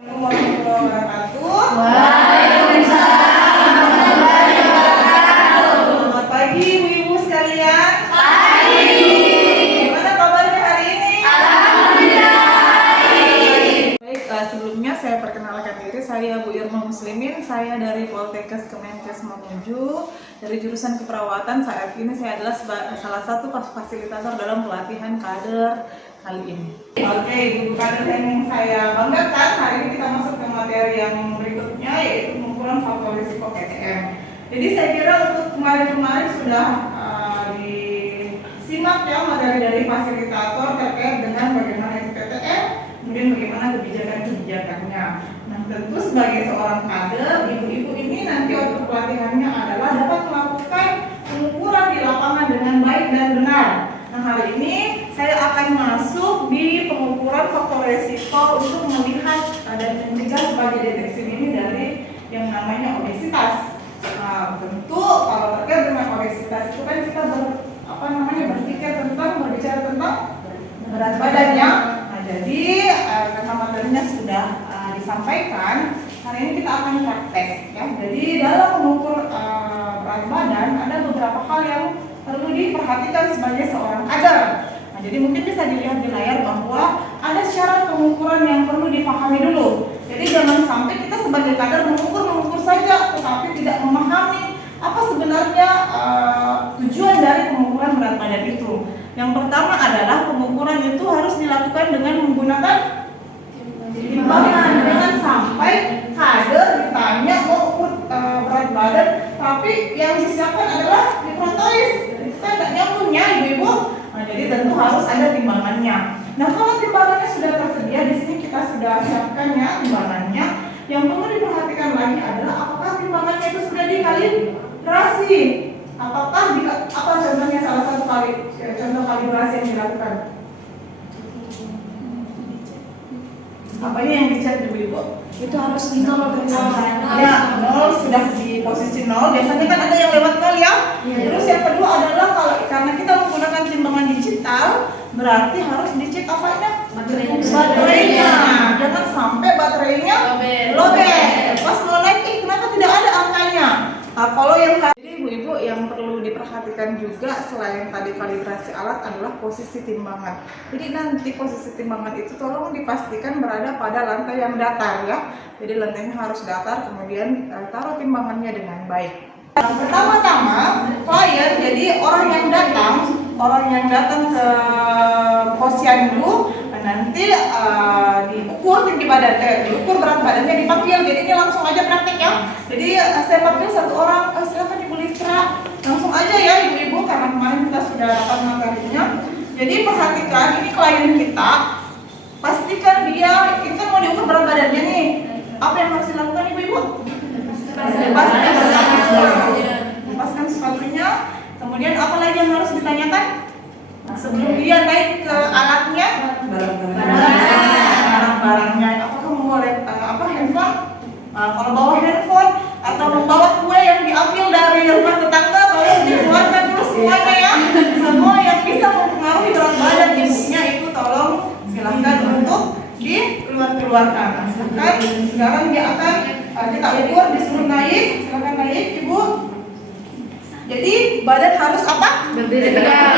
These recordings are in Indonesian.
Assalamualaikum warahmatullahi wabarakatuh. Waalaikumsalam warahmatullahi wabarakatuh. Selamat pagi ibu-ibu sekalian. Pagi. Gimana kabarnya hari ini? Alhamdulillah. Baik, sebelumnya saya perkenalkan diri, saya Bu Irma Muslimin, saya dari Poltekkes Kemenkes Mamuju, dari jurusan keperawatan. Saat ini saya adalah salah satu fasilitator dalam pelatihan kader kali ini. Oke, ibu kader yang saya banggakan, hari ini kita masuk ke materi yang berikutnya, yaitu pengukuran faktor risiko PTM. Jadi saya kira untuk kemarin-kemarin sudah disimak ya materi dari fasilitator terkait dengan bagaimana itu PTM, kemudian bagaimana kebijakan-kebijakannya. Nah, tentu sebagai seorang kader, ibu-ibu ini nanti untuk pelatihannya adalah dapat melakukan pengukuran di lapangan dengan baik dan benar. Nah, hari ini saya akan masuk di pengukuran faktor resiko untuk melihat dan mencegah sebagai deteksi ini dari yang namanya obesitas. Nah, tentu kalau terkait dengan obesitas itu kan kita berbicara tentang berat badannya. Nah, jadi karena materinya sudah disampaikan, hari ini kita akan praktek ya. Jadi dalam mengukur berat badan ada beberapa hal yang perlu diperhatikan sebagai seorang kader. Nah, jadi mungkin bisa dilihat di layar bahwa ada syarat pengukuran yang perlu dipahami dulu. Jadi jangan sampai kita sebagai kader mengukur saja, tetapi tidak memahami apa sebenarnya tujuan dari pengukuran berat badan itu. Yang pertama adalah pengukuran itu harus dilakukan dengan menggunakan timbangan. Jangan sampai kader ditanya mau ukur berat badan, tapi yang disiapkan adalah difrontois. Kita tidak nyambung ya ibu-ibu. Nah, jadi tentu harus ada timbangannya. Nah, kalau timbangannya sudah tersedia di sini, kita sudah siapkan ya timbangannya. Yang perlu diperhatikan lagi adalah apakah timbangannya itu sudah dikalibrasi. Apakah apa contohnya salah satu contoh kalibrasi yang dilakukan? Apanya yang dicek ibu-ibu? Itu harus di nol kan? Ya, 0 sudah di posisi 0. Biasanya kan ada yang lewat 0 ya. Terus yang kedua adalah karena kita menggunakan timbangan digital, berarti harus dicek apanya? Baterainya. Jangan sampai baterainya lobet. Pas mau naik, kenapa tidak ada angkanya? Nah, kalau yang jadi ibu-ibu yang perlu diperhatikan juga selain tadi kalibrasi alat adalah posisi timbangan. Jadi nanti posisi timbangan itu tolong dipastikan berada pada lantai yang datar ya. Jadi lantainya harus datar, kemudian taruh timbangannya dengan baik. Nah, pertama-tama klien, jadi orang yang datang ke posyandu nanti diukur tinggi badan, diukur berat badannya, dipanggil. Jadi ini langsung aja praktek ya. Jadi saya panggil satu orang, silakan Ibu Listra, langsung aja ya ibu-ibu karena kemarin kita sudah dapat materinya. Jadi perhatikan ini klien kita, pastikan dia kita mau diukur berat badannya nih. Apa yang harus dilakukan ibu-ibu? Lepaskan sepatunya. Kemudian apa lagi yang harus ditanyakan? Sebelum dia naik ke alatnya, barang-barangnya. Apakah membawa handphone? Kalau bawa handphone atau membawa kue yang diambil dari rumah tetangga, tolong dikeluarkan dulu semuanya ya. Semua yang bisa mempengaruhi berat badan ibunya itu tolong silahkan untuk dikeluarkan. Sekarang dia akan kita ukur, disuruh naik, silakan naik ibu. Jadi badan harus apa? Berdiri tegak.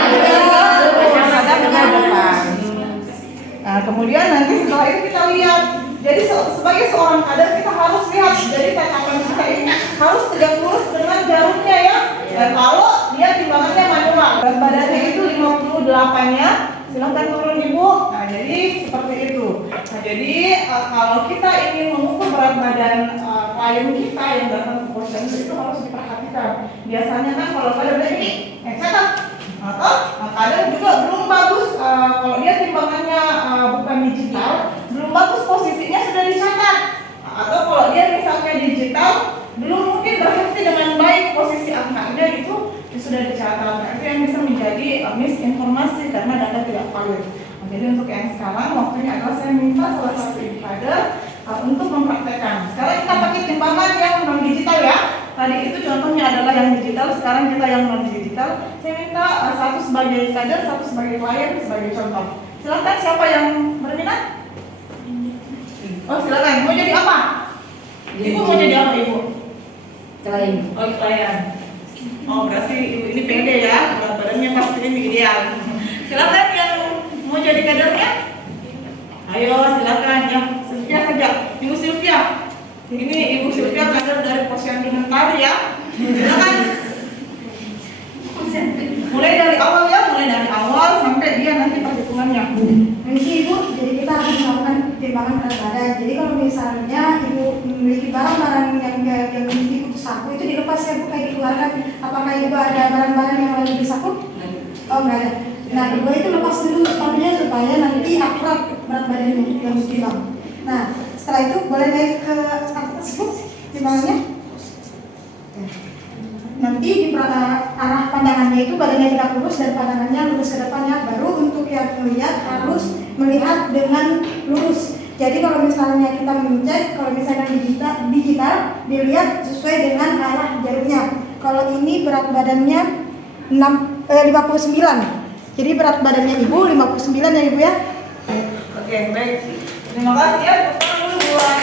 Nah, kemudian nanti setelah itu kita lihat. Jadi sebagai seorang kader kita harus lihat. Jadi tatapan kita ini harus tegak lurus dengan jarumnya ya. Dan kalau dia timbangannya manual, berat badannya itu 58 ya. Silahkan turun ibu. Nah, jadi seperti itu. Nah, jadi kalau kita ingin mengukur berat badan klien kita yang datang ke posyandu itu harus diperhatikan. Biasanya kan kalau kader ini catat, atau kadang juga belum bagus. Kalau dia timbangannya bukan digital, belum bagus posisinya sudah dicatat. Atau kalau dia misalnya digital, belum mungkin berfungsi dengan baik posisi angkanya itu sudah dicatat. Nah, itu yang bisa menjadi misinformasi karena data tidak valid. Nah, jadi untuk yang sekarang waktunya adalah saya minta salah satu kader untuk mempraktekkan. Sekarang kita pakai timbangan yang non digital ya. Tadi itu contohnya adalah yang digital, sekarang kita yang non digital. Saya minta satu sebagai kader, satu sebagai klien sebagai contoh. Silakan siapa yang berminat? Oh silakan, mau jadi apa? Ibu mau jadi apa ibu? Klien. Oh klien. Oh berarti ibu ini pede ya, berat badannya pasti ini ideal. Silakan yang mau jadi kadernya. Ayo silakan ya, Sylvia saja. Ibu Sylvia. Ini Ibu Sylvia kader dari Posyandu Mentari ya. Silakan. Mulai dari awal ya, mulai dari awal sampai dia nanti perhitungannya. Misi Ibu, jadi kita harus melakukan timbangan berat badan. Jadi kalau misalnya Ibu memiliki barang-barang yang memiliki untuk saku itu dilepas ya Bu, kayak dikeluarkan. Apakah Ibu ada barang-barang yang lagi di saku? Oh enggak ada. Nah kedua itu lepas dulu sepatunya supaya nanti akurat berat badannya yang ditimbang. Nah setelah itu boleh naik ke atas Bu timbangannya. Nanti di arah pandangannya itu badannya tegak lurus dan pandangannya lurus ke depannya. Baru untuk yang melihat harus melihat dengan lurus. Jadi kalau misalnya kita mencet, kalau misalnya digital dilihat sesuai dengan arah jarumnya. Kalau ini berat badannya 59. Jadi berat badannya Ibu 59 ya Ibu ya. Oke baik. Terima kasih ya. Tepuk tangan dulu buat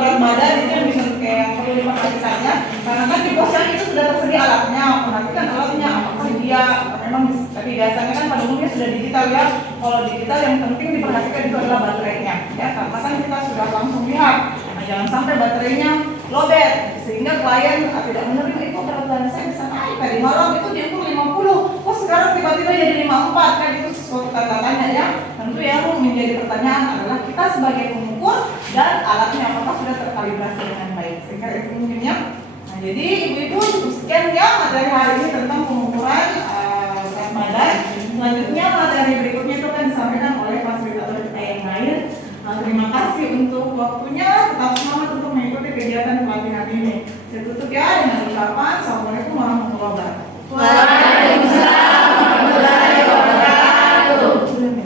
berat badan itu yang bisa kayak perlu diperhatikannya karena kan di posyandu itu sudah tersedia alatnya, perhatikan alatnya apakah dia memang tapi biasanya kan pada umumnya sudah digital ya. Kalau digital yang penting diperhatikan itu adalah baterainya ya, karena kan kita sudah langsung lihat. Nah, jangan sampai baterainya lowbat sehingga klien tidak menerima itu berat badan saya bisa naik tadi malam itu diukur 50 kok sekarang tiba-tiba jadi 54 kan itu sesuatu tanda-tanya ya. Tentu yang menjadi pertanyaan adalah kita sebagai pengukur dan alatnya apakah sudah terkalibrasi dengan baik sehingga itu mungkinnya. Nah jadi ibu-ibu cukup sekian ya materi hari ini tentang pengukuran berat badan. Selanjutnya materi berikutnya itu akan disampaikan oleh fasilitator kita yang lain. Terima kasih untuk waktunya, tetap semangat untuk mengikuti kegiatan pelatihan ini. Saya tutup ya dengan ucapan Assalamualaikum